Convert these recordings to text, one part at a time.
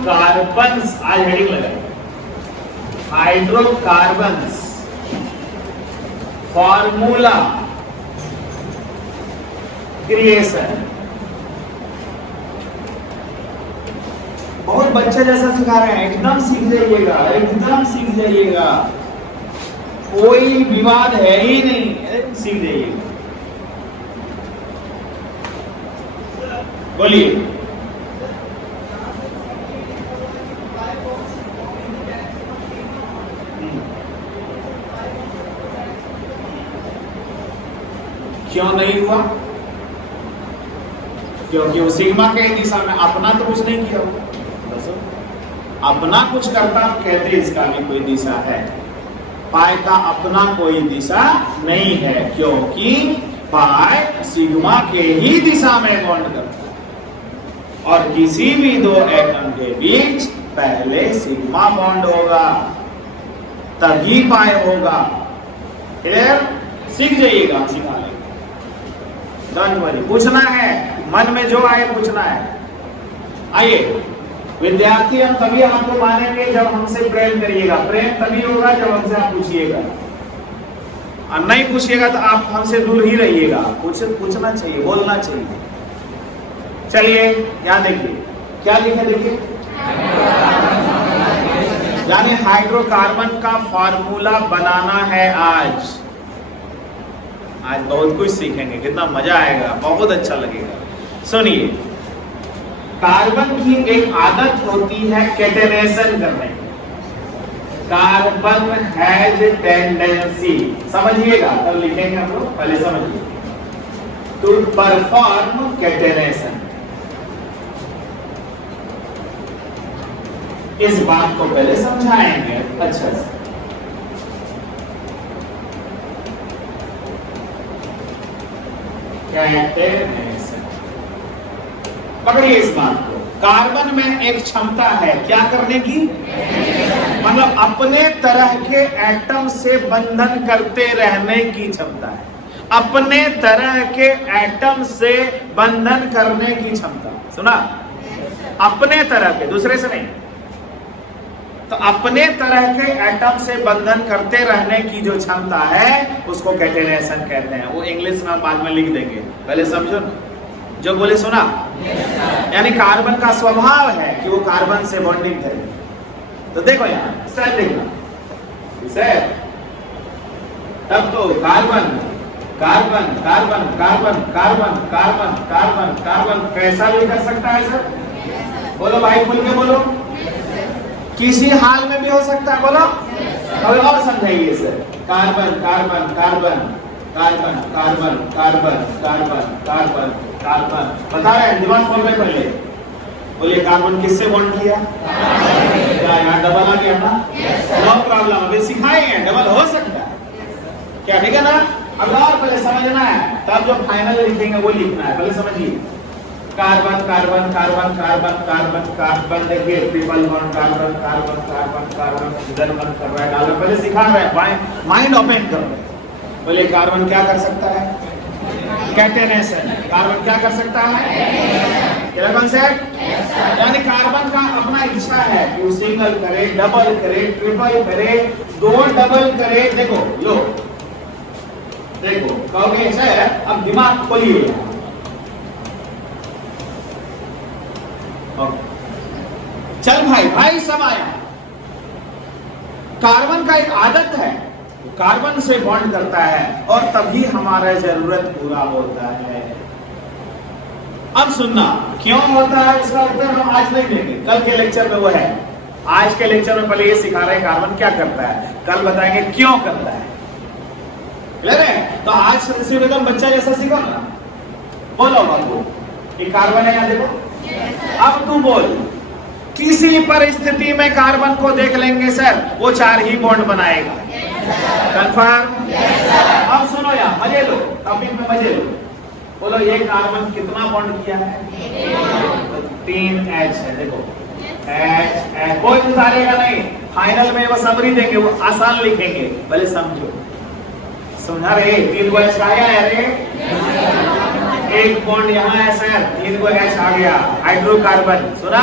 Hydrocarbons, आज heading लगाए, hydrocarbons formula creation. बहुत बच्चा जैसा सिखा रहे हैं, एकदम सीख जाइएगा, एकदम सीख जाइएगा, कोई विवाद है ही नहीं, सीख जाइएगा। बोलिए। क्यों नहीं हुआ? क्योंकि वो सिग्मा के दिशा में अपना तो कुछ नहीं किया होगा, अपना कुछ करता कहते इसका भी कोई दिशा है। पाई का अपना कोई दिशा नहीं है, क्योंकि पाई सिग्मा के ही दिशा में बॉन्ड करता है, और किसी भी दो एटम के बीच पहले सिग्मा बॉन्ड होगा तभी पाई होगा। क्लियर? सीख जाइएगा, सिखा लेंगे, डोंट वरी। पूछना है, मन में जो आए पूछना है। आइए विद्यार्थी, हम तभी आपको मानेंगे जब हमसे प्रेम करिएगा, प्रेम तभी होगा जब हमसे आप पूछिएगा, और नहीं पूछिएगा तो आप हमसे दूर ही रहिएगा। पूछना चाहिए, बोलना चाहिए। चलिए यहाँ देखिए क्या लिखा, देखिए, यानी हाइड्रोकार्बन का फॉर्मूला बनाना है। आज बहुत कुछ सीखेंगे, कितना मजा आएगा, बहुत अच्छा लगेगा। सुनिए, कार्बन की एक आदत होती है कैटेनेशन करने की। कार्बन हैज टेंडेंसी, समझिएगा, तब लिखेंगे हम लोग, पहले समझिए, टू परफॉर्म कैटेनेशन। इस बात को पहले समझाएंगे अच्छा से। कैटेनेशन, पकड़िए इस बात को। कार्बन में एक क्षमता है क्या करने की, मतलब अपने तरह के एटम से बंधन करते रहने की क्षमता है, अपने तरह के एटम से बंधन करने की क्षमता। सुना? अपने तरह के, दूसरे से नहीं। तो अपने तरह के एटम से बंधन करते रहने की जो क्षमता है उसको कैटेनेशन कहते हैं। वो इंग्लिश में बाद में लिख देंगे, पहले समझो ना। जो बोले सुना? यानी कार्बन का स्वभाव है कि वो कार्बन से बॉन्डिंग करे। तो देखो यहाँ स्टाइल देखना, तब तो carbon carbon carbon carbon carbon carbon carbon carbon कैसा भी कर सकता है सर? बोलो भाई, खुल के बोलो। किसी हाल में भी हो सकता है, बोलो। अभी और समझाइए sir. Carbon carbon carbon carbon carbon carbon carbon carbon carbon, बता रहे हैं, दिमाग खोल रहे पहले। बोलिए, कार्बन किससे बॉन्ड किया? क्या यहाँ डबल आ गया ना? नो प्रॉब्लम, अभी सिखाएंगे, डबल हो सकता है क्या, ठीक है ना? अब और पहले समझना है, तब जो फाइनल लिखेंगे वो लिखना है, पहले समझिए। Carbon carbon carbon carbon carbon carbon, देखिए triple bond, carbon carbon carbon carbon, इधर बंद कर रहा है, डालो, पहले सिखा रहे हैं, माइंड ओपन कर रहे हैं। बोलिए, कार्बन क्या कर सकता है? कैटेनेशन। कार्बन क्या कर सकता है? क्या कॉन्सेप्ट? यानी कार्बन का अपना इच्छा है कि वो सिंगल करे, डबल करे, ट्रिपल करे, दो डबल करे। देखो लो, देखो कहोगे ऐसा है, अब दिमाग खोलिए। चल भाई, भाई सब आया। कार्बन का एक आदत है, कार्बन से बॉन्ड करता है और तभी हमारा जरूरत पूरा होता है। अब सुनना, क्यों होता है इसका उत्तर हम आज नहीं देंगे, कल के लेक्चर में वो है। आज के लेक्चर में पहले ये सिखा रहे हैं कार्बन क्या करता है, कल बताएंगे क्यों करता है। क्लियर है? तो आज सिर्फ एकदम बच्चा जैसा सीखो ना, बोलो बाबू, ये कार्बन है, यहाँ देखो। अब तू बोल, किसी परिस्थिति में कार्बन को देख लेंगे सर, वो 4 ही बॉन्ड बनाएगा। कंफर्म? अब सुनो यार, मजे लो, टॉपिक में मजे लो। बोलो, ये कार्बन कितना बॉन्ड किया है? 3 H है, देखो H, कोई सुधारेगा नहीं, फाइनल में वो समरी देंगे, वो आसान लिखेंगे, पहले समझो। समझा रहे? 3 को H आया है रे, एक बॉन्ड यहाँ है सर, 3 को H आ गया, हाइड्रोकार्बन। सुना?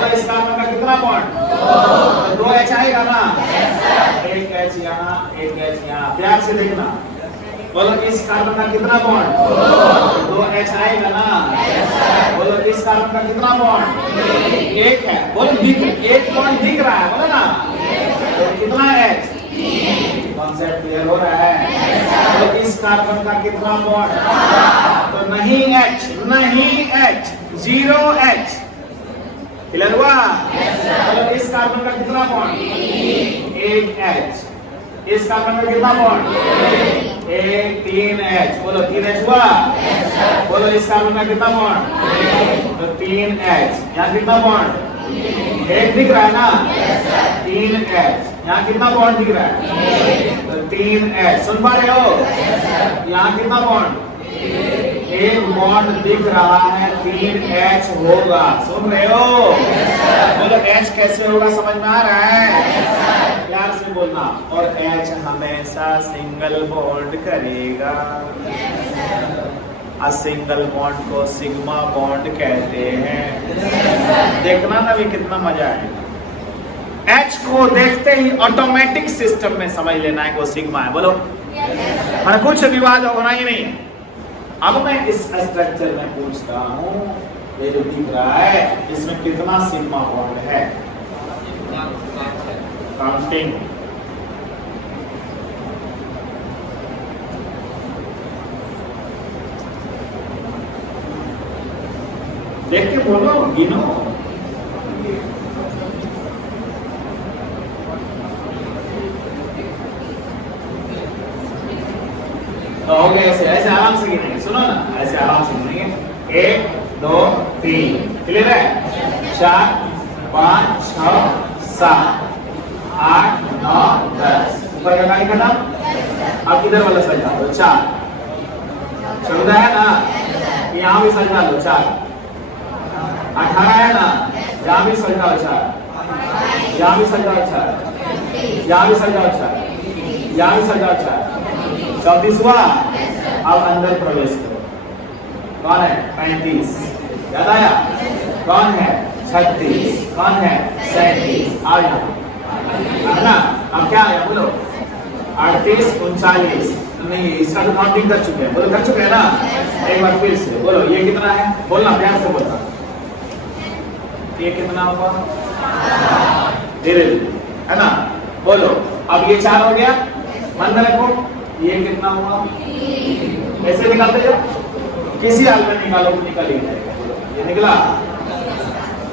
बोलो इस कार्बन का कितना बॉन्ड? तो 2 H आएगा ना? एक H यहाँ, एक H यहाँ। प्यार से देखना। बोलो इस कार्बन का कितना बॉन्ड? 2 H आएगा ना? बोलो इस कार्बन का कितना बॉन्ड? एक है। बोलो एक बॉन्ड दिख रहा है, बोलो ना। तो कितना H? कॉन्सेप्ट क्लियर हो रहा है? तो इस कार्बन का कितना बॉन्ड? तो नहीं H, नहीं H, 0 H। क्लियर हुआ? तो इस कार्बन का कितना बॉन्ड? 1 H। इस कार्बन का कितना बॉन्ड? 3 H। बोलो 3 H हुआ? बोलो इस कार्बन का कितना बॉन्ड? तो 3 H। यहाँ कितना बॉन्ड? एक दिख रहा है ना? 3 H। यहाँ कितना बॉन्ड दिख रहा है? तो 3 H। सुन पा रहे हो? यहाँ कितना बॉन्ड? एक बॉन्ड दिख रहा है, 3 H होगा। सुन रहे हो? बोलो H कैसे होगा, समझ में आ रहा है? प्यार से बोलना। और H हमेशा सिंगल बॉन्ड करेगा। सिंगल बॉन्ड को सिग्मा बॉन्ड कहते हैं। देखना ना भी कितना मजा आएगा। H को देखते ही ऑटोमेटिक सिस्टम में समझ लेना है कि वो सिग्मा है। बोलो, मैंने कुछ विवाद होना ही नहीं है। अब मैं इस स्ट्रक्चर में पूछता हूं, ये जो दिख रहा है इसमें कितना सिग्मा बॉन्ड है? काउंटिंग। देख के बोलो, गिनो। तो हो गया ऐसे, ऐसे आराम से गिनेंगे। सुनो ना, ऐसे आराम से गिनेंगे। 1 2 3। क्लियर है? 4 5 6 7 8 9 10। ऊपर का गाड़ी खत्म। अब किधर वाला सजा दो? 4। 14 है ना? यहाँ भी सजा दो 4। 18 है ना? यहाँ भी सजा दो 4। यहाँ भी सजा दो 4। यहाँ भी सजा दो 4। यहाँ भी सजा दो 4। 34 हुआ। अब अंदर प्रवेश करो। कौन है? 35। याद आया? कौन है? 36। कौन है? 37। आ यहाँ ना। अब क्या आया? बोलो। 38 39। नहीं, इसका तो काउंटिंग कर चुके हैं। बोलो, कर चुके हैं ना? एक बार फिर से बोलो, ये कितना है? बोलना, प्यार से बोलना। ये कितना हुआ? धीरे धीरे, है ना? बोलो। अब ये 4 हो गया। मन में रखो। ये कितना हुआ? ऐसे निकालते जाओ। किसी हाल में निकालो, निकल ही जाएगा। ये निकला?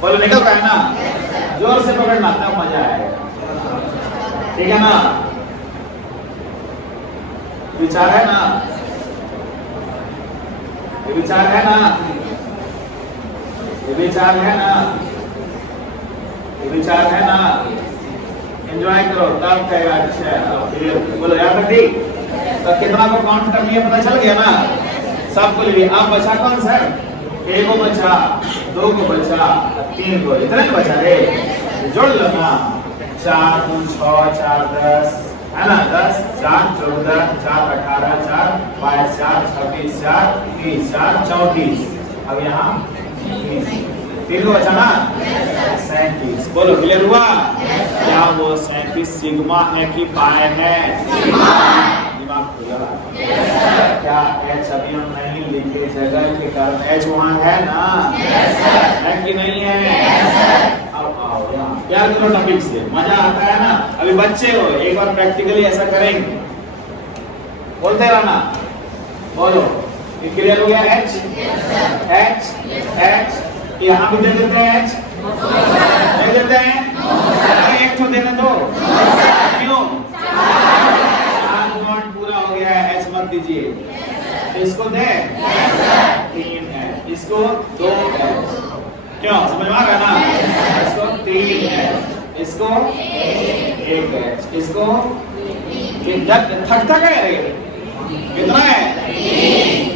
बोलो, निकल रहा है ना? जोर से पकड़ना, तब मजा आएगा। ठीक है ना? विचार है ना? ये विचार है ना? ये विचार है ना? ये विचार है ना? एंजॉय करो, तब कहेगा अच्छा। बोलो यार ठीक। तो कितना को काउंट करनी है पता चल गया ना? सबको ले लिया। अब बचा कौन सर? 1 को बचा, 2 को बचा, 3 को। इतना ही बचा रे। जोड़ लो ना। 4 2 6 4 10, है ना? 10 4 14 4 18 4 5 4 26 4 30 4 34। अब यहाँ 3 को बचा ना? 37। बोलो, क्लियर हुआ? क्या वो 37 सिग्मा है कि पाई है? दिमाग खुला? क्या H अभी हम नहीं लिखे जगह के कारण H वहाँ है ना? है कि नहीं है? अब आओ यहाँ, प्यार करो टॉपिक से, मजा आता है ना? अभी बच्चे हो, एक बार प्रैक्टिकली ऐसा करेंगे। बोलते रहना। बोलो, ये क्लियर हो गया? H H H। यहाँ भी दे देते हैं H, दे देते हैं। एक तो देने दो। क्यों? 4 बॉन्ड पूरा हो गया है। H मत दीजिए। इसको दे 3 है, इसको 2 है। क्यों? समझ में आ रहा है ना? इसको 3 है, इसको 1 है, इसको थकता क्या है? कितना है?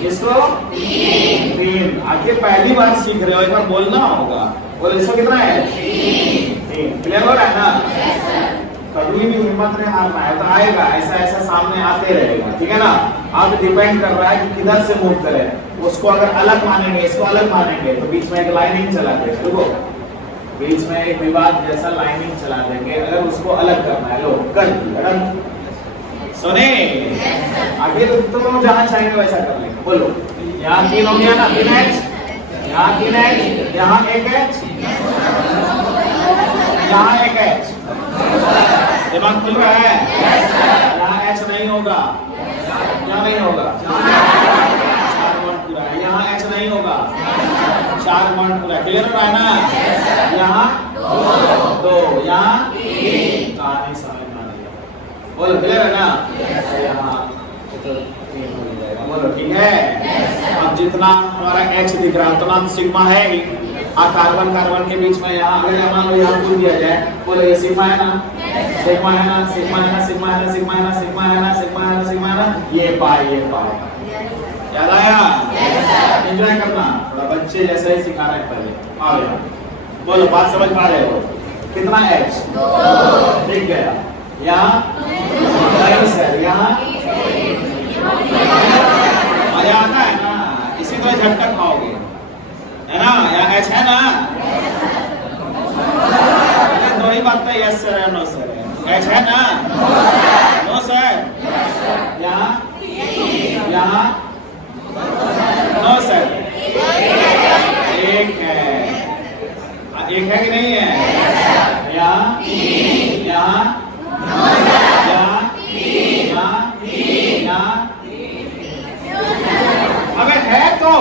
इसको 3। आखिर पहली बार सीख रहे हो, एक बार बोलना होगा। बोलो, इसको कितना है? 3। क्लियर हो रहा है ना? कभी भी हिम्मत नहीं हारना है, तो आएगा ऐसा ऐसा सामने आते रहेगा। ठीक है ना? अब डिपेंड कर रहा है कि किधर से मूव करें। उसको अगर अलग मानेंगे, इसको अलग मानेंगे, तो बीच में एक लाइन ही चला देगा। देखो, बीच में एक विवाद जैसा लाइनिंग चला देंगे, अगर उसको अलग करना है, लो कर दिया। सुने आगे तो जहां चाहेंगे वैसा कर लेंगे। बोलो यहाँ 3 हो गया ना, 3h, यहाँ 3h, यहाँ 1h, यहाँ 1h। दिमाग खुल रहा है? यहाँ h नहीं होगा, यहाँ नहीं होगा, 4 वन पूरा है। यहाँ h नहीं होगा, 4 वन पूरा। क्लियर हो रहा है ना? यहाँ 2, यहाँ 3। कहानी समझ में आ रही है? बोलो क्लियर है ना? यहाँ तो 3 हो जाएगा। बोलो ठीक है? अब जितना हमारा h दिख रहा है उतना तो सिग्मा है ही। कार्बन कार्बन के बीच में यहाँ अगर मान लो यहाँ पूछ दिया जाए, बोलो ये सिग्मा है ना, सिग्मा है ना, सिग्मा है ना, सिग्मा है ना, सिग्मा है ना, सिग्मा है ना, सिग्मा है ना, सिग्मा है ना, ये पाई, ये पाई। याद आया? एंजॉय करना, थोड़ा बच्चे जैसा ही सिखा रहे हैं पहले। आओ यार, बोलो बात समझ पा रहे हो? कितना h? 2 ठीक गया। यहाँ नहीं सर, यहाँ मजा आता है ना, इसी तरह झटका खाओगे है ना? यहाँ h है ना? दो ही बात है, यस सर है, नो सर है। h है ना? No sir. यहाँ यहाँ नो सर। एक है कि नहीं है? यहाँ यहाँ यहाँ अबे है तो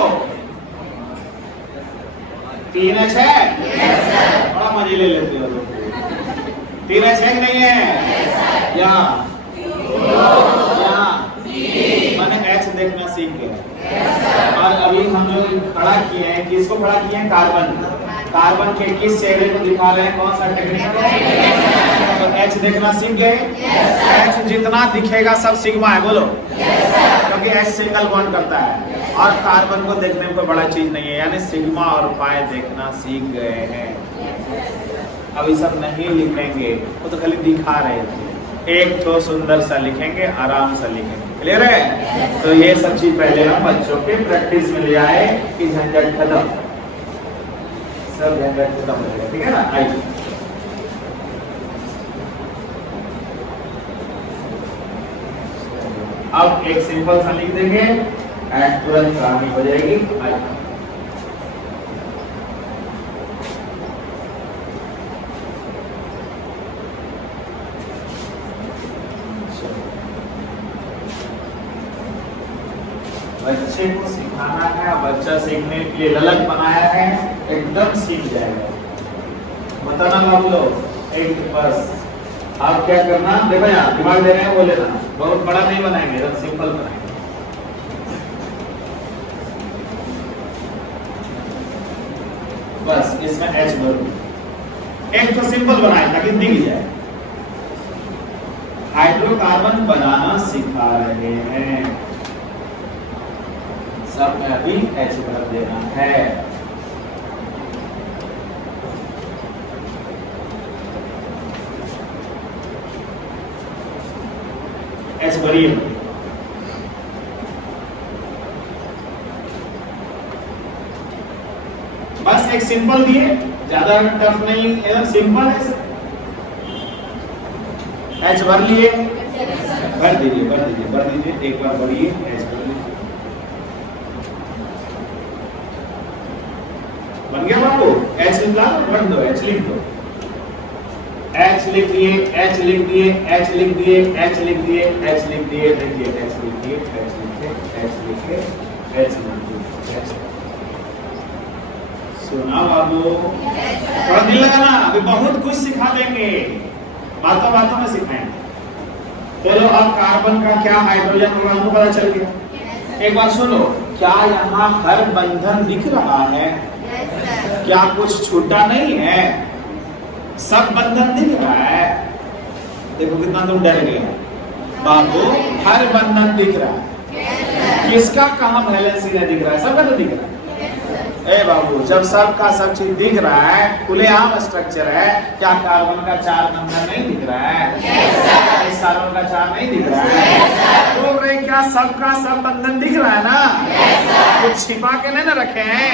3h है? बड़ा मजे ले लेते हो लोग। 3h है कि नहीं है? यहाँ मैंने h देखना सीख गया। और अभी हम लोग खड़ा किए हैं, किसको खड़ा किए हैं? कार्बन। कार्बन के किस चेहरे को दिखा रहे हैं? कौन सा टेक्निक? तो h देखना सीख गए। h जितना दिखेगा सब सिग्मा है, बोलो। क्योंकि h सिंगल बॉन्ड करता है और कार्बन को देखने में कोई बड़ा चीज नहीं है, यानी सिग्मा और पाई देखना सीख गए हैं। अब ये सब नहीं लिखेंगे, वो तो खाली दिखा रहे थे। एक तो सुंदर सा लिखेंगे, आराम से लिखेंगे। क्लियर है? तो ये सब चीज पहले हम बच्चों के प्रैक्टिस में ले आए कि झंझट खत्म, सब झंझट खत्म हो गया। ठीक है ना? आइए अब एक सिंपल सा लिख देंगे एंड तुरंत कहानी हो जाएगी। आइए बच्चे को सिखाना है, बच्चा सीखने के लिए ललक बनाया है, एकदम सीख जाएगा। बताना बाबू लोग, एक बस आप क्या करना, देखो यार दिमाग दे रहे हैं, बोले ना बहुत बड़ा नहीं बनाएंगे, एकदम सिंपल बनाएंगे। बस इसमें h भरूं, एक तो सिंपल बनाए ताकि दिख जाए। हाइड्रोकार्बन बनाना सिखा रहे हैं, सब में अभी h भर देना है। h भरिए, बस एक सिंपल दिए, ज्यादा टफ नहीं, एकदम सिंपल है। h भर लिए, भर दीजिए, भर दीजिए, भर दीजिए, एक बार भरिए, h भर लीजिए। बन गया बाबू? h लिखा, भर दो, h लिख दो, h लिख दिए, h लिख दिए, h लिख दिए, h लिख दिए, h लिख दिए, देखिए h लिख दिए, h लिखे, h लिखे, h लिखे। सुना बाबू? थोड़ा दिल लगाना, अभी बहुत कुछ सिखा देंगे, बातों बातों में सिखाएंगे। चलो अब कार्बन का क्या हाइड्रोजन होगा हमको पता चल गया। एक बात सुनो, क्या यहाँ हर बंधन दिख रहा है? क्या कुछ छूटा नहीं है? सब बंधन दिख रहा है। देखो कितना तुम डर गए बाबू, हर बंधन दिख रहा है। किसका कहाँ वैलेंसी नहीं दिख रहा है? सबका तो दिख रहा है। ए बाबू, जब सबका सब चीज दिख रहा है, खुलेआम स्ट्रक्चर है, क्या कार्बन का 4 बंधन नहीं दिख रहा है? कार्बन का 4 नहीं दिख रहा है? बोल रहे क्या सबका सब बंधन दिख रहा है ना? कुछ छिपा के नहीं ना रखे हैं।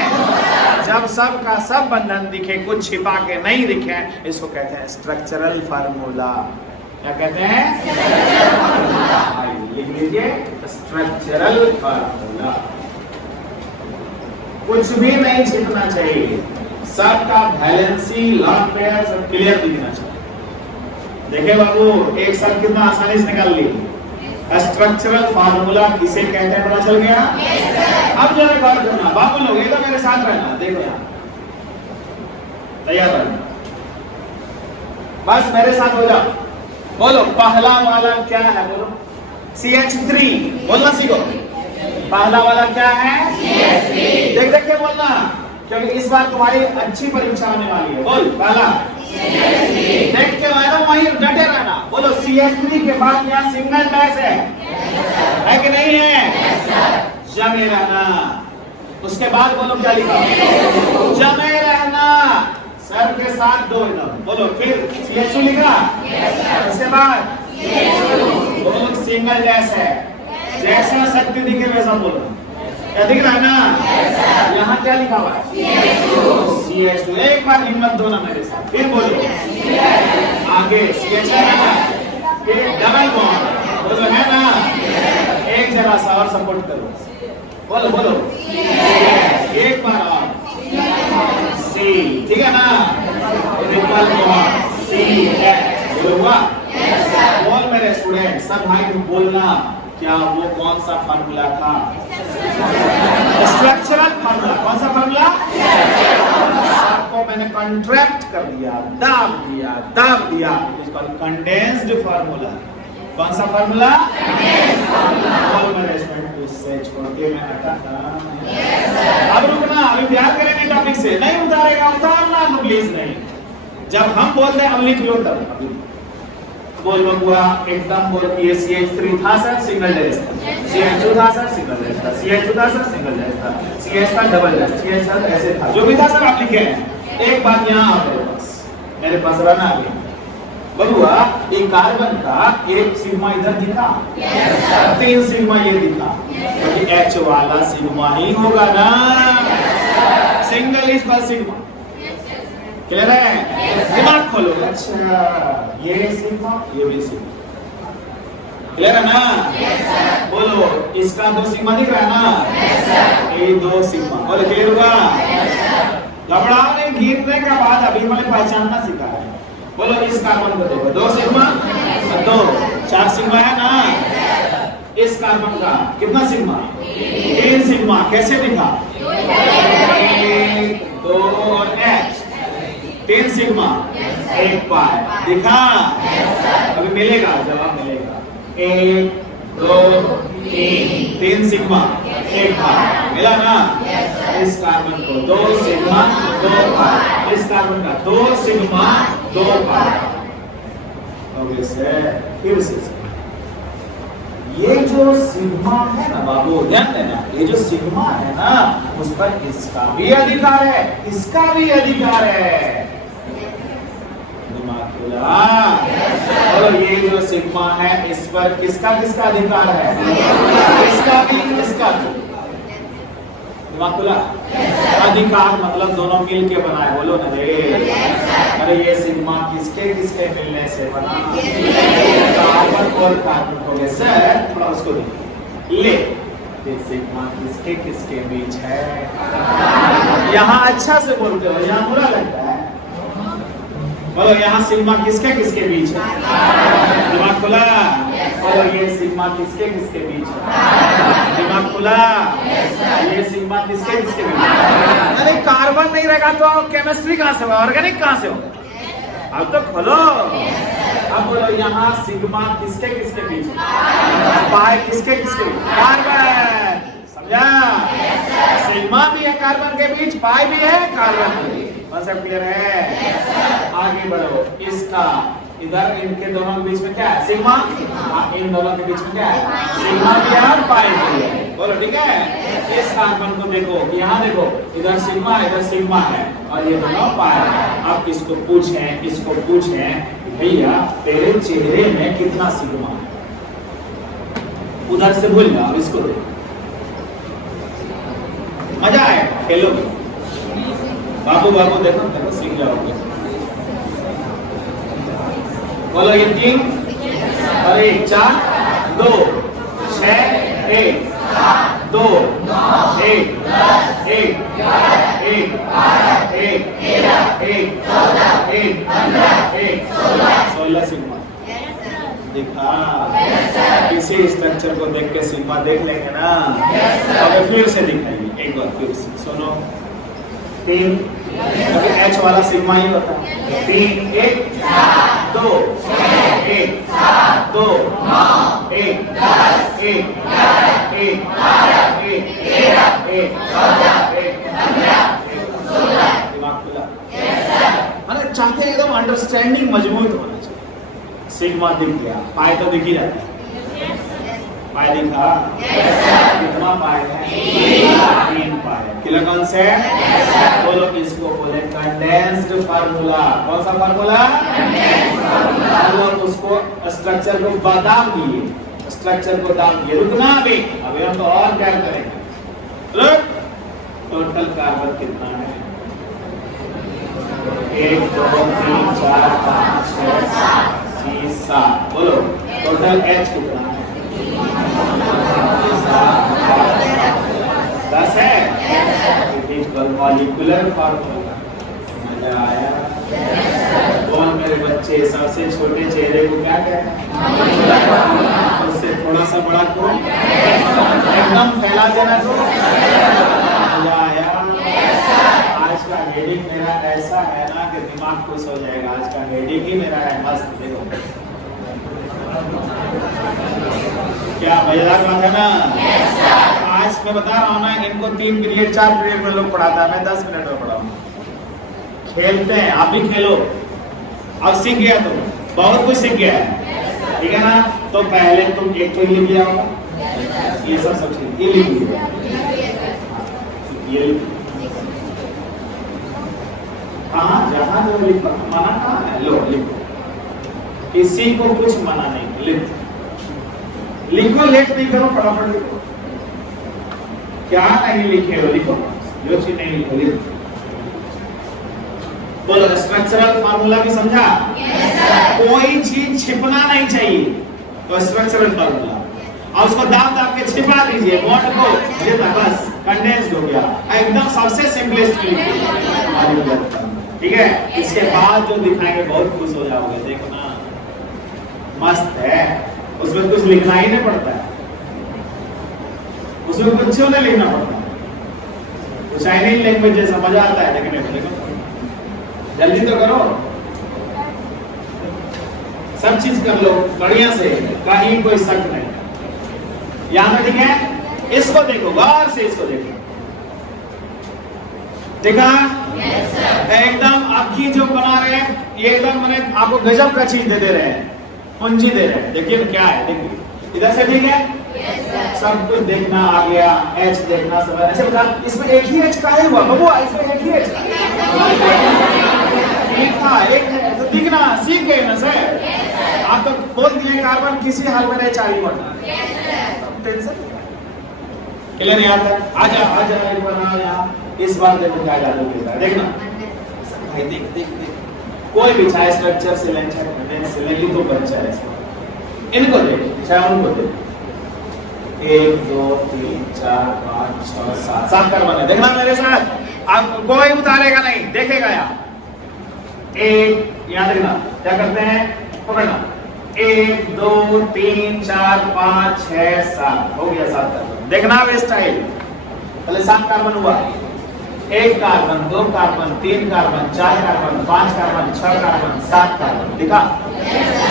जब सबका सब बंधन दिखे, कुछ छिपा के नहीं दिखे, इसको कहते हैं स्ट्रक्चरल फार्मूला। क्या कहते हैं? लिख लीजिए, स्ट्रक्चरल फार्मूला। कुछ भी नहीं छिपना चाहिए, सबका वैलेंसी लॉन्ग पेयर सब क्लियर दिखना चाहिए। देखिए बाबू, एक साल कितना आसानी से निकाल ली। स्ट्रक्चरल फार्मूला किसे कहते हैं पता चल गया? अब जरा गौर करना बाबू लोग, ये तो मेरे साथ रहना, देखो यहाँ तैयार रहना, बस मेरे साथ हो जाओ। बोलो पहला वाला क्या है? बोलो CH3 बोलना सीखो। पहला वाला क्या है? CH3। देख के बोलना, क्योंकि इस बार तुम्हारी अच्छी परीक्षा होने वाली है। बोल पहला देख के मैडम वहीं डटे रहना। बोलो CH3 के बाद यहाँ सिंगल डैश है कि नहीं है? जमे रहना। उसके बाद बोलो क्या लिखा? जमे रहना, सर के साथ दो एकदम। बोलो फिर CH2 लिखा, उसके बाद बोलो सिंगल डैश है। जैसा शक्ति दिखे वैसा बोलो। क्या दिख रहा है ना? यहाँ क्या लिखा हुआ है? CH2। एक बार हिम्मत दो ना मेरे साथ, फिर बोलो आगे CH है ना, फिर डबल बॉन्ड बोलो है ना। एक जरा सा और सपोर्ट करो, बोलो बोलो एक बार और C, ठीक है ना? ट्रिपल बॉन्ड CH हुआ। बोल मेरे स्टूडेंट सब भाई तुम बोलना, क्या वो कौन सा फार्मूला था? Structural formula. कौन सा फार्मूला? सबको मैंने कॉन्ट्रैक्ट कर दिया, दाब दिया। इसका कंडेंस्ड फार्मूला। कौन सा फार्मूला? बोल मेरे स्टूडेंट, उससे छोड़ के मैं हटा था। अब रुकना, अभी प्यार करेंगे टॉपिक से। नहीं उतारेगा, उतारना तो प्लीज नहीं। जब हम बोलते हैं हम लिख लो तब। बोल बबुआ एकदम बोल कि ये CH3 था सर, सिंगल डैश था। CH2 था सर, सिंगल डैश था। CH2 था सर, सिंगल डैश था। CH था डबल डैश, CH था ऐसे था, जो भी था सर आप लिखे हैं। एक बात यहाँ आप मेरे पास रहना आगे। बबुआ एक कार्बन का एक सिग्मा इधर दिखा, 3 सिग्मा ये दिखा, क्योंकि H वाला सिग्मा ही होगा ना। सिंगल इज पर सिग्मा। क्लियर है? दिमाग खोलो। अच्छा ये सिग्मा, ये भी सिग्मा। क्लियर है ना? बोलो इसका 2 सिग्मा दिख रहा है ना? ये 2 सिग्मा। बोलो क्लियर हुआ? घबराओ नहीं, गिरने के बाद अभी मैंने पहचानना सिखा है। बोलो इस कार्बन को देखो, 2 सिग्मा और 2, 4 सिग्मा है ना? इस कार्बन का कितना सिग्मा? 3 सिग्मा। कैसे दिखा? 1, 2 और H, 3 सिग्मा 1 पाई दिखा? अभी मिलेगा, जवाब मिलेगा। 1, 2, 3 सिग्मा 1 पाई मिला ना? इस कार्बन को 2 सिग्मा 2 पाई, इस कार्बन का 2 सिग्मा 2 पाई। फिर से ये जो सिग्मा है ना बाबू, ध्यान देना, ये जो सिग्मा है ना उस पर इसका भी अधिकार है, इसका भी अधिकार है। और ये जो सिग्मा है इस पर किसका किसका अधिकार है? इसका भी, इसका भी। दिमाग खुला? अधिकार मतलब दोनों मिल के बनाए। बोलो ना रे। अरे ये सिग्मा किसके किसके मिलने से बना? कार्बन और कार्बन हो गए सर। थोड़ा उसको ले, ये सिग्मा किसके किसके बीच है? यहाँ अच्छा से बोलते हो, यहाँ बुरा लगता है। बोलो यहाँ सिग्मा किसके किसके बीच है? दिमाग खुला? बोलो ये सिग्मा किसके किसके बीच है? दिमाग खुला? ये सिग्मा किसके किसके बीच है? अरे कार्बन नहीं रहेगा तो केमिस्ट्री कहाँ से होगा, ऑर्गेनिक कहाँ से होगा? अब तो खोलो। अब बोलो यहाँ सिग्मा किसके किसके बीच है? पाई किसके किसके बीच? कार्बन। समझा? सिग्मा भी है कार्बन के बीच, पाई भी है कार्बन के बीच। सब क्लियर है? आगे बढ़ो। इसका इधर इनके दोनों के बीच में क्या है? सिग्मा। इन दोनों के बीच में क्या है? सिग्मा भी है और पाई भी है। बोलो ठीक है? इस कार्बन को देखो, यहाँ देखो, इधर सिग्मा इधर सिग्मा है और ये दोनों पाई है। अब इसको पूछें भैया तेरे चेहरे में कितना सिग्मा है, उधर से भूल जाओ, इसको देखो, मजा आएगा, खेलोगे। बाबू बाबू देखो देखो सीख जाओगे। बोलो ये 3 और 1 4 2 6 1 2 1 1 1 16 सिग्मा दिखा। किसी स्ट्रक्चर को देख के सिग्मा देख लेंगे ना, अगर फिर से दिखाएंगे एक बार फिर से सुनो। 3 क्योंकि एच वाला सिग्मा ही होता है। 3 1 2 1 2 1 1 दिमाग खुला। मैंने चाहते हैं एकदम अंडरस्टैंडिंग मजबूत होना चाहिए। सिग्मा दिख गया, पाए तो दिख ही जाता है। पाए दिखा, कितना पाए है? 3 पाए। किलो कौन से? बोलो इसको बोले कंडेंस्ड फार्मूला। कौन सा फार्मूला? बोलो उसको स्ट्रक्चर को बता दिए, स्ट्रक्चर को दाम दिए। रुकना अभी हम तो और क्या करेंगे। टोटल कार्बन कितना है? 1 2 3 4 5 6 7। बोलो टोटल एच कितना है? 10 है। Molecular formula. मजा आया? कौन मेरे बच्चे सबसे छोटे चेहरे को क्या कहते हैं? उससे थोड़ा सा बड़ा कौन? एकदम फैला देना तो। मजा आया? आज का हेडिंग मेरा ऐसा है ना कि दिमाग खुश हो जाएगा। आज का हेडिंग ही मेरा है मस्त। देखो क्या मजेदार बात है ना। आज मैं बता रहा हूँ ना, इनको 3 पीरियड 4 पीरियड में लोग पढ़ाता है, मैं 10 मिनट में पढ़ाऊंगा। खेलते हैं, आप भी खेलो। अब सीख गया तुम, बहुत कुछ सीख गया है, ठीक है ना। तो पहले तुम एक तो लिख लिया होगा, ये सब ये लिख लिया, ये हाँ जहाँ जो लिखो, मना कहाँ है? लो लिखो, किसी को कुछ मना नहीं, लिखो, लेट नहीं करो, फटाफट लिखो। क्या नहीं लिखे हो लिखो, जो चीज नहीं लिखो लिखो। बोलो स्ट्रक्चरल फार्मूला भी समझा? कोई चीज छिपना नहीं चाहिए, तो स्ट्रक्चरल फार्मूला। और उसको दाब दाब के छिपा दीजिए, बॉन्ड को बस कंडेंस्ड हो गया। एकदम सबसे सिंपलेस्ट ठीक है। इसके बाद जो दिखाएंगे बहुत खुश हो जाओगे। देखो ना मस्त है, उसमें कुछ लिखना ही नहीं पड़ता है, उसमें कुछ नहीं लिखना पड़ता है। तो चाइनीज लैंग्वेज जैसा मजा आता है देखने में। देखो जल्दी तो करो, सब चीज कर लो बढ़िया से, कहीं कोई शक नहीं। यहाँ पर ठीक है, इसको देखो गौर से, इसको देखो, देखा? एकदम आपकी जो बना रहे हैं ये एकदम मैंने आपको गजब का चीज दे रहे हैं, पूंजी दे रहे हैं। देखिए क्या है, देखिए इधर से ठीक है, सब कुछ देखना आ गया, एच देखना सब ऐसे बता। इसमें एक ही एच का है हुआ बबुआ, इसमें एक ही एच एक है तो दिखना सीख गए ना सर। आप तो बोल दिए कार्बन किसी हाल में नहीं चाहिए बढ़ना, टेंशन क्लियर यहाँ तक। आजा आजा एक बार यहाँ, इस बार देखो क्या जादू के साथ देखना। देख देख देख, कोई भी चाहे स्ट्रक्चर से लें चाहे से लें, तो बच्चा है, इनको देख चाहे उनको देख। 1 2 3 4 5 6 7 कार्बन है, देखना मेरे साथ। आप कोई उतारेगा नहीं, देखेगा यहाँ। एक यहाँ देखना क्या करते हैं, पकड़ना। 1 2 3 4 5 6 7 हो गया 7 कार्बन। देखना वे स्टाइल, पहले 7 कार्बन हुआ। 1 carbon 2 carbon 3 carbon 4 carbon 5 carbon 6 carbon 7 carbon दिखा।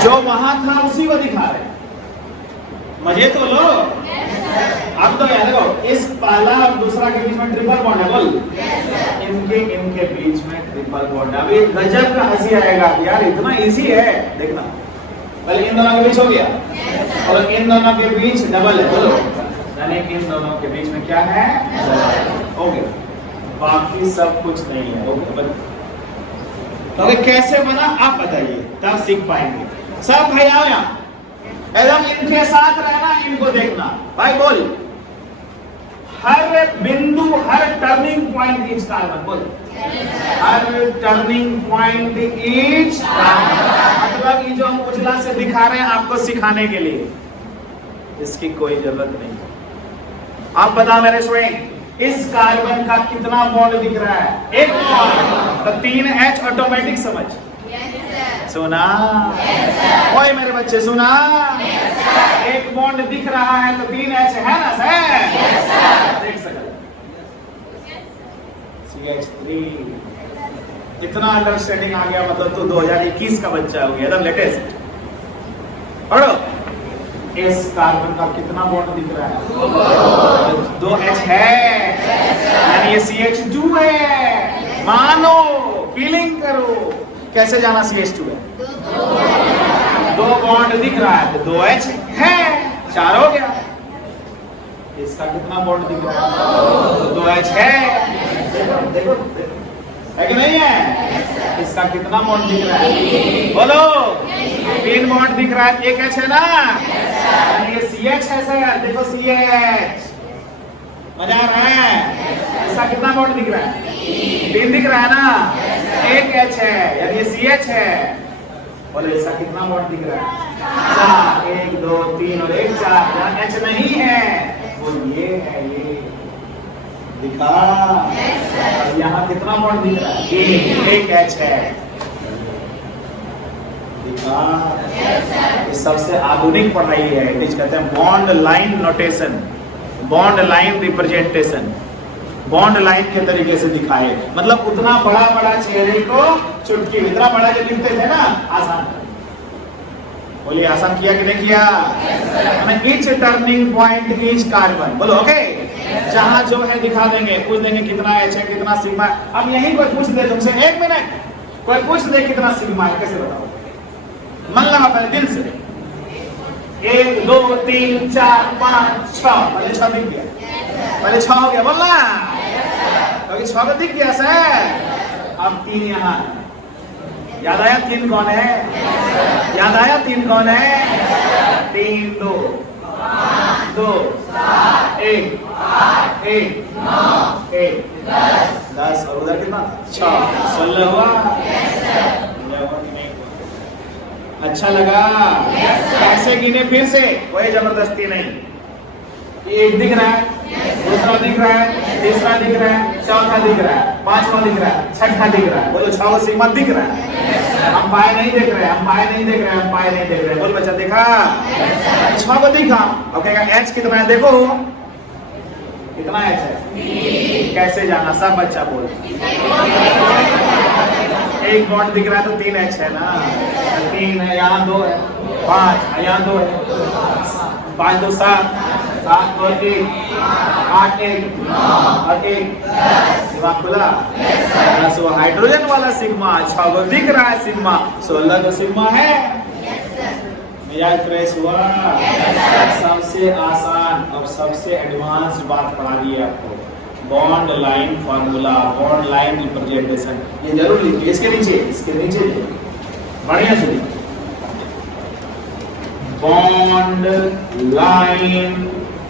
जो वहां था उसी को दिखा रहे। मजे तो लो। अब तो याद रखो, इस पहला और दूसरा के बीच में ट्रिपल बॉन्ड है। बोल इनके बीच में ट्रिपल बॉन्ड। अभी गजब का हंसी आएगा यार, इतना इजी है देखना। पहले इन दोनों के बीच हो गया, और इन दोनों के बीच डबल है। बोलो यानी इन दोनों के बीच में क्या है, हो गया। बाकी सब कुछ नहीं है। ओके तो कैसे बना आप बताइए, तब सीख पाएंगे। सब भाई आओ यहाँ, एकदम इनके साथ रहना, इनको देखना। भाई बोल, हर बिंदु, हर टर्निंग पॉइंट इज कार्बन। बोल, हर टर्निंग पॉइंट इज कार्बन। मतलब ये जो हम उजला से दिखा रहे हैं आपको सिखाने के लिए, इसकी कोई जरूरत नहीं। आप बता मेरे स्टूडेंट, इस कार्बन का कितना बॉन्ड दिख रहा है? एक बॉन्ड। तो 3H ऑटोमेटिक समझ। सुना? ओए मेरे बच्चे सुना? एक बॉन्ड दिख रहा है तो 3H है ना सर? देख सकते CH3। इतना अंडरस्टैंडिंग आ गया, मतलब तो 2021 का बच्चा हो गया, एकदम लेटेस्ट। पढ़ो, इस कार्बन का कितना बॉन्ड दिख रहा है? 2H है, यानी ये CH2 है। मानो, फीलिंग करो, कैसे जाना CH2 है? 2 बॉन्ड दिख रहा है तो 2H है, 4 हो गया। इसका कितना बॉन्ड दिख रहा है? 2H है, देखो है कि नहीं है? इसका कितना बॉन्ड दिख रहा है? बोलो, 3 बॉन्ड दिख रहा है, 1H है ना? ये CH है सर, देखो CH। मजा आ रहा है? इसका कितना बॉन्ड दिख रहा है? 3 दिख रहा है ना? 1H है, यानी ये CH है। बोलो, इसका कितना बॉन्ड दिख रहा है? 4, 1 2 3 और 1 4। यहाँ H नहीं है, वो ये है, ये दिखा। और यहाँ कितना बॉन्ड दिख रहा है? 1 H है, दिखा। ये सबसे आधुनिक पढ़ाई है, इसे कहते हैं bond line notation, bond line representation. Bond line के तरीके से दिखाए, मतलब उतना बड़ा बड़ा चेहरे को चुटकी, इतना बड़ा जो लिखते थे ना, आसान। बोलिए, आसान किया कि नहीं किया? Each turning point is carbon. बोलो ओके। जहां जो है दिखा देंगे, पूछ देंगे कितना H है, कितना सिग्मा। अब यही कोई पूछ दे तुमसे, 1 मिनट, कोई पूछ दे कितना सिग्मा है, कैसे बताओ? मन लगा पहले दिल से। 1 2 3 4 5 6, पहले 6 दिख गया, पहले 6 हो गया, बोलना क्योंकि 6 दिख गया सर। अब 3 यहाँ, याद आया 3 कौन है? याद आया 3 कौन है? 3 2 2 1 1 1 10 और उधर कितना? 6 16 हुआ। अच्छा लगा? कैसे गिने फिर से? कोई जबरदस्ती नहीं। 1 दिख रहा है, दूसरा दिख रहा है, तीसरा दिख रहा है, चौथा दिख रहा है, 5वां दिख रहा है, 6ठा दिख रहा है। बोलो 6 सिग्मा दिख रहा है। हम पाए नहीं देख रहे, हम पाए नहीं देख रहे, हम पाए नहीं देख रहे। बोल बच्चा, देखा? 6 को दिखा। अब कहेगा H कितना है? देखो कितना H है, कैसे जाना? सब बच्चा बोल। 1 बॉन्ड दिख रहा है तो 3H है ना? 3 है, यहाँ 2 है, 5 यहाँ 2 है, 5 2 7 7 2 1 8 1 और 1 दिमाग खुला। बस वो हाइड्रोजन वाला सिग्मा 6 को दिख रहा है, सिग्मा 16 का सिग्मा है। मिजाज फ्रेश हुआ। सबसे आसान और सबसे एडवांस बात पढ़ा दी है आपको, bond line formula, bond line representation. ये जरूर लिखिए, इसके नीचे बढ़िया से लिखिए, बॉन्ड लाइन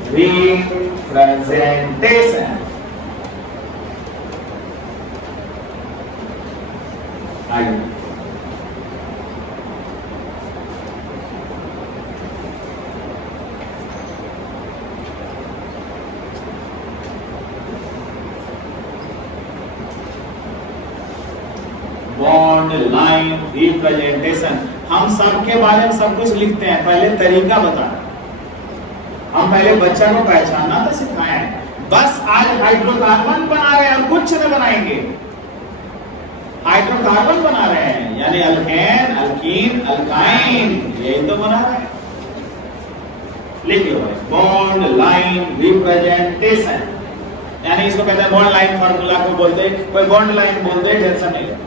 रिप्रेजेंटेशन। आइए, बॉन्ड लाइन रिप्रेजेंटेशन। हम सबके बारे में सब कुछ लिखते हैं, पहले तरीका बता। हम पहले बच्चा को पहचानना तो सिखाए। बस आज हाइड्रोकार्बन बना रहे हैं और कुछ नहीं बनाएंगे। हाइड्रोकार्बन बना रहे हैं, यानी अल्केन, अल्कीन, अल्काइन, यही तो बना रहे हैं। लिखिए बॉन्ड लाइन रिप्रेजेंटेशन, यानी इसको कहते हैं बॉन्ड लाइन फार्मूला को बोलते, कोई बॉन्ड लाइन बोलते, टेंशन नहीं है।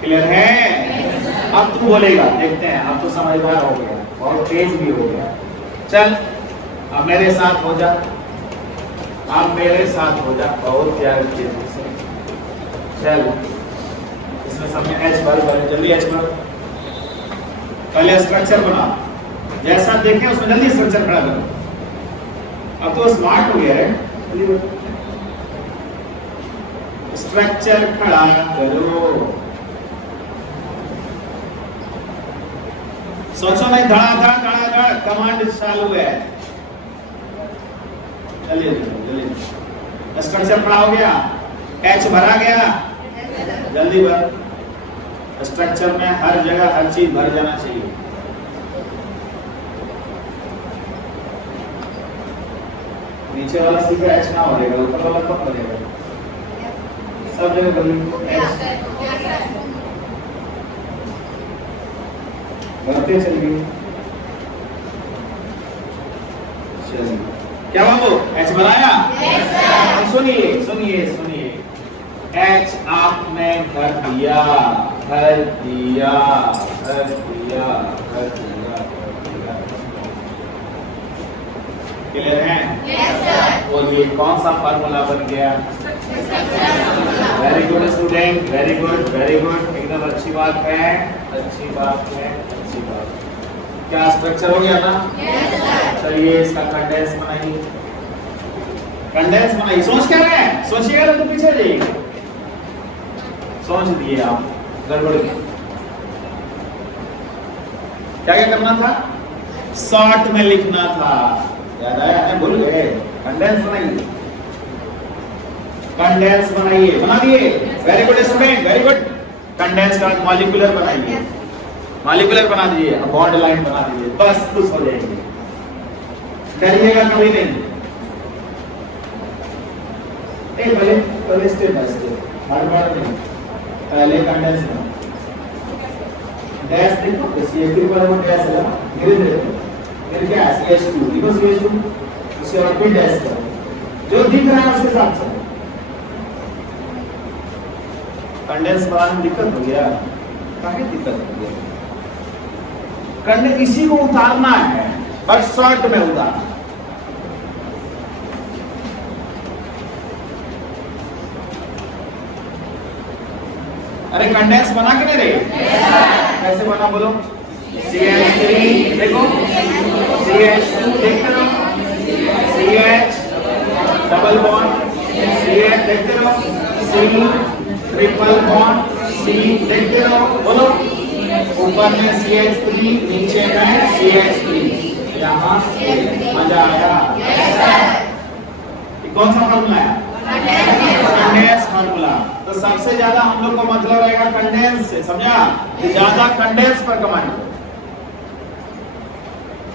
क्लियर है? अब तू बोलेगा, देखते हैं। अब तो समझदार हो गया, बहुत तेज भी हो गया। चल अब मेरे साथ हो जा, अब मेरे साथ हो जा, बहुत प्यार किए। चल इसमें सब में एच भर भर, जल्दी एच भर। पहले स्ट्रक्चर बनाओ, जैसा देखें उसमें जल्दी स्ट्रक्चर खड़ा करो। अब तो स्मार्ट हो गया है, स्ट्रक्चर खड़ा करो। सोचो नहीं, धड़ाधड़ धड़ाधड़ कमांड चालू है। चलिए जल्दी, स्ट्रक्चर खड़ा हो गया, एच भरा गया, जल्दी भर। स्ट्रक्चर में हर जगह हर चीज भर जाना चाहिए। नीचे वाला सीधा एच ना हो जाएगा, ऊपर वाला कब बनेगा? सब जगह बढ़ते चलिए। चलिए क्या बाबू, एच बनाया? सुनिए सुनिए सुनिए, एच आपने भर दिया, भर दिया, भर दिया, भर दिया, भर दिया। क्लियर है? और ये कौन सा फार्मूला बन गया? Very good student, very good, very good, एकदम अच्छी बात है, अच्छी बात है, अच्छी बात। क्या स्ट्रक्चर हो गया ना? चलिए इसका कंडेंस बनाइए, कंडेंस बनाइए। सोच क्या रहे हैं? सोचिएगा तो पीछे जाइए। सोच दिए आप, गड़बड़ क्या क्या करना था? शॉर्ट में लिखना था, याद आया है? भूल गए? कंडेंस बनाइए, कंडेंस बनाइए, बना दिए। Very good student, very good. Condense का मॉलिक्यूलर बनाइए, मॉलिक्यूलर बना दीजिए, बॉन्ड लाइन बना दीजिए, बस खुश हो जाएंगे, डरिएगा कभी नहीं। पहले पहले स्टेप बाय स्टेप, हर बार नहीं। पहले कंडेंस बना, डैश देखो, CH3 पर वो डैश है, धीरे धीरे फिर क्या CH2, देखो CH2, उसके बाद फिर डैश करो, जो दिख रहा है उसके साथ चलो। कंडेंस बनाने में दिक्कत हो गया, काहे दिक्कत हो गया? कंडेंस इसी को उतारना है, पर शॉर्ट में उतारना। अरे कंडेंस बना के नहीं रहे? कैसे बना बोलो? CH3 देखो, CH2 देखते रहो, CH डबल बॉन्ड, CH देखते रहो, C ट्रिपल बॉन्ड, C देखते रहो, बोलो। ऊपर में CH3, नीचे में CH3, यहाँ मजा आया? कौन सा फार्मूला है? Condense formula. तो सबसे ज्यादा हम लोग को मतलब रहेगा कंडेंस से, समझा? ज्यादा कंडेंस पर कमांड।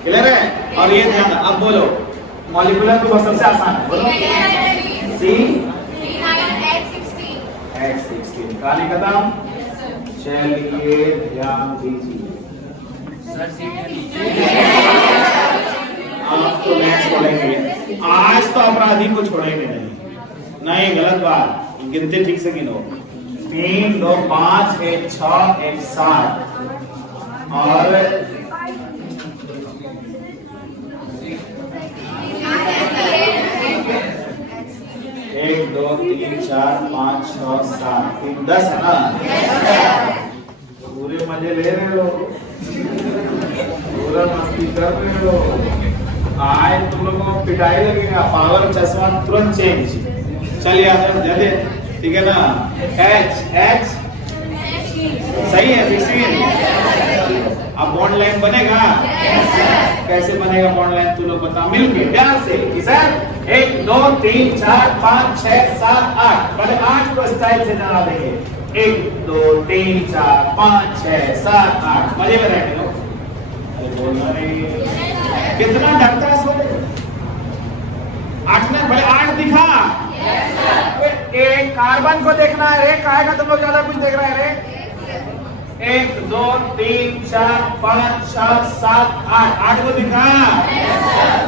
क्लियर है? और ये ध्यान, अब बोलो मॉलिक्यूलर तो सबसे आसान है, बोलो। C H16 कहानी खत्म। चलिए ध्यान दीजिए, आप तो मैं छोड़ेंगे आज, तो अपराधी को छोड़ेंगे नहीं। नहीं, गलत बात, गिनते ठीक से गिनो। 3 2 5 1 6 1 7 और 1 2 3 4 5 6 7 3 10 है ना? पूरे मजे ले रहे हो, पूरा मस्ती कर रहे हो। आज तुम लोगों को पिटाई लगेगा, पावर चश्मा तुरंत चेंज। चलिए आदर जल्दी, ठीक है ना? H सही है, 16। अब बॉन्ड लाइन बनेगा? कैसे बनेगा बॉन्ड लाइन? तू लोग बता मिलके ध्यान से कि सर 1 2 3 4 5 6 7 8, पहले 8 को स्टाइल से जरा देंगे। 1 2 3 4 5 6 7 8, मजे में रहेंगे लोग। अरे बोलना नहीं, कितना डरता है सो। 8 में बड़े 8 दिखा। एक कार्बन को देखना है रे, काहे का तुम लोग ज्यादा कुछ देख रहे हैं रे? 1 2 3 4 5 6 7 8, 8 को दिखा।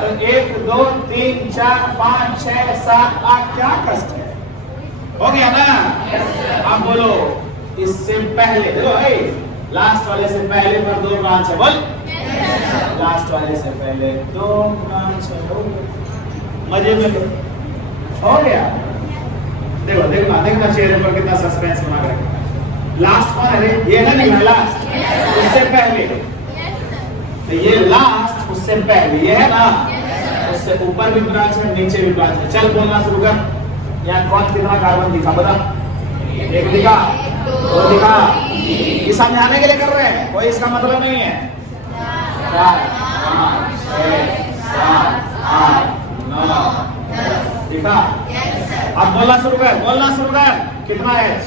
तो 1 2 3 4 5 6 7 8, क्या कष्ट है? हो गया ना? अब बोलो, इससे पहले देखो, लास्ट वाले से पहले पर 2 ब्रांच है, बोल। लास्ट वाले से पहले 2 ब्रांच है, मजे में लो। हो गया? देखो देखना देखना चेहरे पर कितना सस्पेंस बना रखा है। लास्ट कौन है रे? ये है नहीं लास्ट, उससे पहले तो ये लास्ट उससे पहले ये है ना, उससे ऊपर भी ब्रांच है नीचे भी ब्रांच है। चल बोलना शुरू कर। यहाँ कौन कितना कार्बन दिखा बता? एक दिखा, दो दिखा। ये समझाने के लिए कर रहे हैं, कोई इसका मतलब नहीं है। 4 5 6 7 8 9 दिखा। अब बोलना शुरू कर, बोलना शुरू कर। कितना H?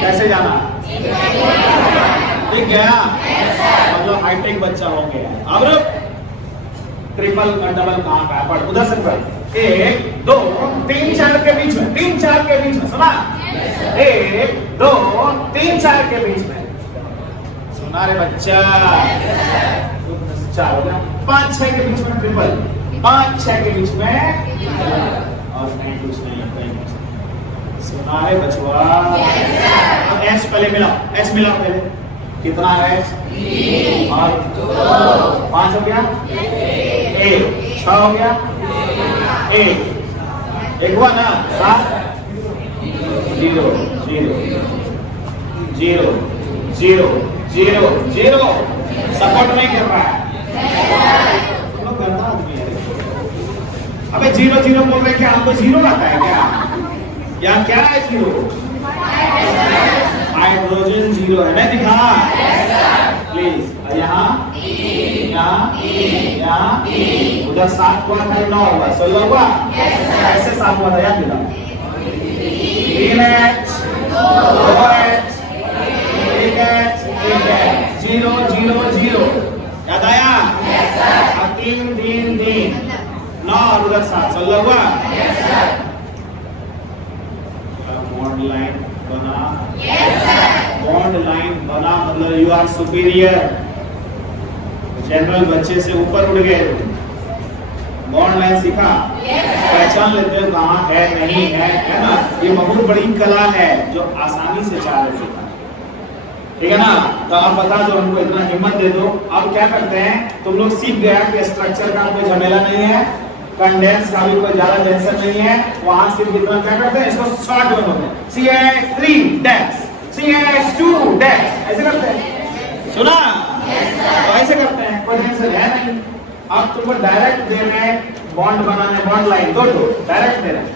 कैसे जाना? दिख गया? मतलब हाईटेक बच्चा हो गया। अब ट्रिपल डबल कहाँ का है? पढ़ उधर से पढ़। 1 2 3 4 के बीच में, 3 4 के बीच में सुना? 1 2 3 4 के बीच में सुना रे बच्चा? 4 हो गया। 5 6 के बीच में ट्रिपल, 5 6 के बीच में और कहीं कुछ नहीं है, कहीं कुछ सुना है बचवा? अब H पहले मिलाओ, H मिलाओ पहले। कितना है H? और 5 हो गया, 1 6 हो गया, 1 हुआ ना, 7 0 0 0 0 0 0 सपोर्ट नहीं कर रहा है। तुम लोग गंदा आदमी है। अबे 0 0 बोल रहे क्या? आपको 0 आता है क्या? या क्या है 0? हाइड्रोजन 0 है ना? दिखा प्लीज। यहाँ उधर 7 हुआ था, 9 हुआ, 16 हुआ। ऐसे 7 हुआ था, याद दिला। 3H 2H 1H 1H 0 0 0 याद आया? अब 3 3 3 9 और उधर 7 16 हुआ। बॉन्ड लाइन बना, बॉन्ड लाइन बना मतलब यू आर सुपीरियर। जनरल बच्चे से ऊपर उड़ गए। बॉन्ड लाइन सीखा, पहचान लेते हो कहाँ है नहीं है ना? ये बहुत बड़ी कला है जो आसानी से चाह रहे सीखा, ठीक है ना? तो आप बता दो हमको, इतना हिम्मत दे दो। अब क्या करते हैं, तुम लोग सीख गया कि स्ट्रक्चर का कोई झमेला नहीं है, कंडेंस का भी कोई ज्यादा टेंशन नहीं है। वहां सिर्फ कितना क्या करते हैं, इसको शॉर्ट में होते हैं, CH3 डैश CH2 डैश, ऐसे करते हैं। सुना? तो ऐसे करते हैं, कोई टेंशन है नहीं। अब तुमको डायरेक्ट दे रहे हैं बॉन्ड बनाने, बॉन्ड लाइन दो डायरेक्ट दे रहे हैं,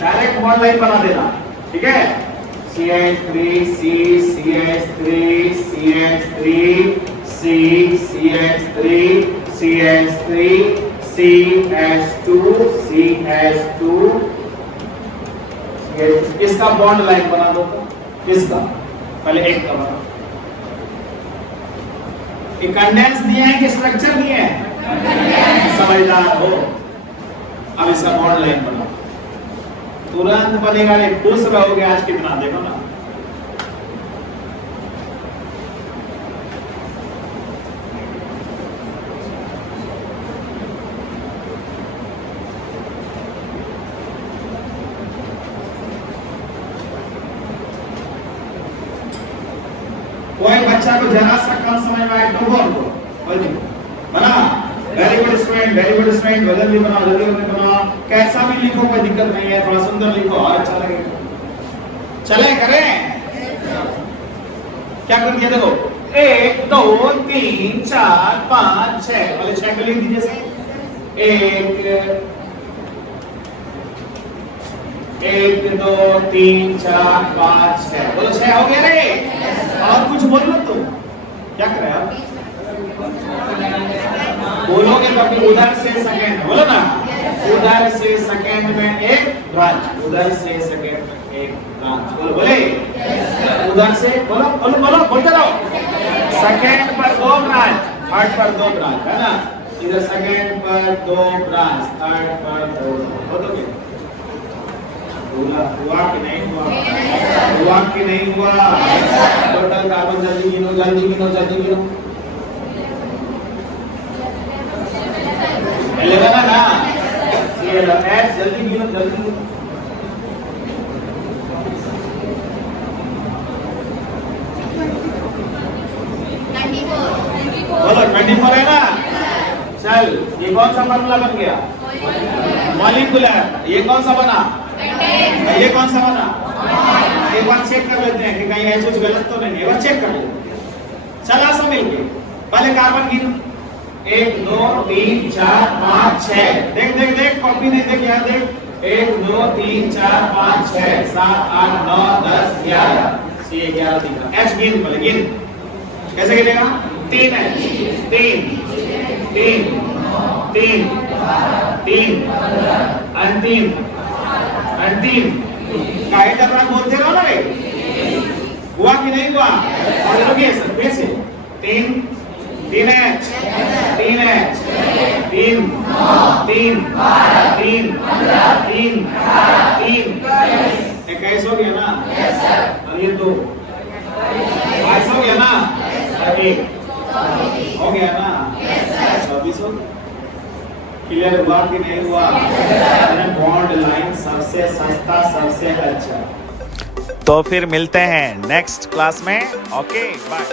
डायरेक्ट बॉन्ड लाइन बना देना, ठीक है? CH3 C CH3 CH3 C CH3 CH3 CH2 CH2। इसका बॉन्ड लाइन बना दो। किसका? पहले एक का बना। एक कंडेंस दिए हैं कि स्ट्रक्चर दिए हैं? समझदार हो। अब इसका बॉन्ड लाइन बना, तुरंत बनेगा। खुश रहोगे आज कितना, देखो ना। कोई बच्चा को जरा सा कम समझ में आए तो बोल दो, बना। Very good student, very good student. जल्दी बनाओ, जल्दी बनाओ। कैसा भी लिखो कोई दिक्कत नहीं है, थोड़ा सुंदर लिखो और अच्छा लगेगा। चले करें क्या कर दिया? देखो 1 2 3 4 5 6, पहले 6 को लिख दीजिए। 1 2 3 4 5 6, बोलो 6 हो गया रे। और कुछ बोल मत तुम, क्या कर रहे हो? बोलोगे तो उधर से सेकंड, बोलो ना। उधर से सेकंड में एक ब्रांच, उधर से सेकंड में एक ब्रांच, बोलो बोले। उधर से बोलो बोलो बोलो, बोलते रहो। सेकंड पर 2 ब्रांच, थर्ड पर 2 ब्रांच, है ना? इधर सेकंड पर 2 ब्रांच, थर्ड पर 2, बोलोगे? हुआ कि नहीं हुआ? हुआ कि नहीं हुआ? टोटल कार्बन जल्दी गिनो, जल्दी गिनो, जल्दी गिनो। 11 है ना? ये H जल्दी गिनो, जल्दी गिनो। बोलो 24 है ना? चल, ये कौन सा फॉर्मूला बन गया? मॉलिक्यूलर। ये कौन सा बना? ये कौन सा बना? एक बार चेक कर लेते हैं कि कहीं एच कुछ गलत तो नहीं है, एक बार चेक कर लेते हैं। चला सब मिलके पहले कार्बन गिन 1 2 3 4 5 6 देख देख देख कॉपी नहीं देख यहाँ देख 1 2 3 4 5 6 7 8 9 10 11 ये 11 दिख रहा एच गिन पहले गिन कैसे गिनेगा 3 है 3 3 3 3 अंतिम अंतिम काहे कर रहा बोलते रहो ना रे हुआ कि नहीं हुआ और लोगे फिर से 3 3 एच 3 एच 3 3 3 3 3 21 हो गया ना अब ये 2 22 हो गया ना अब 1 हो गया ना 24 हो क्लियर हुआ कि नहीं हुआ बॉन्ड लाइन सबसे सस्ता सबसे अच्छा। तो फिर मिलते हैं नेक्स्ट क्लास में। Okay bye.